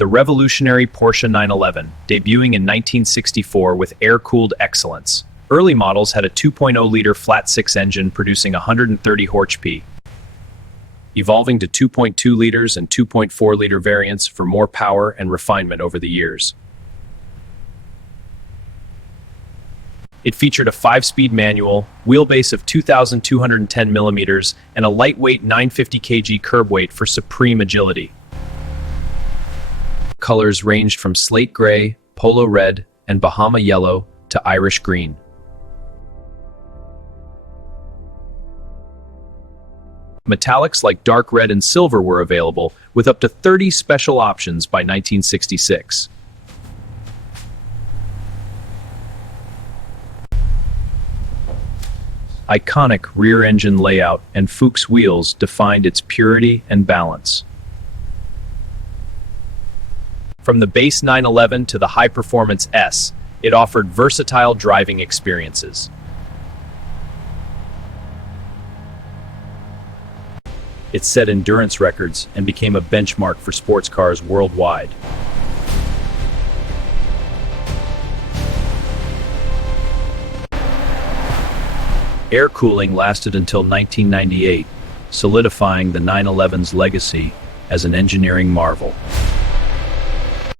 The revolutionary Porsche 911, debuting in 1964 with air-cooled excellence. Early models had a 2.0-liter flat-six engine producing 130 horsepower, evolving to 2.2 liters and 2.4-liter variants for more power and refinement over the years. It featured a 5-speed manual, wheelbase of 2,210 millimeters, and a lightweight 950 kg curb weight for supreme agility. Colors ranged from slate gray, polo red, and Bahama yellow to Irish green. Metallics like dark red and silver were available, with up to 30 special options by 1966. Iconic rear-engine layout and Fuchs wheels defined its purity and balance. From the base 911 to the high-performance S, it offered versatile driving experiences. It set endurance records and became a benchmark for sports cars worldwide. Air cooling lasted until 1998, solidifying the 911's legacy as an engineering marvel.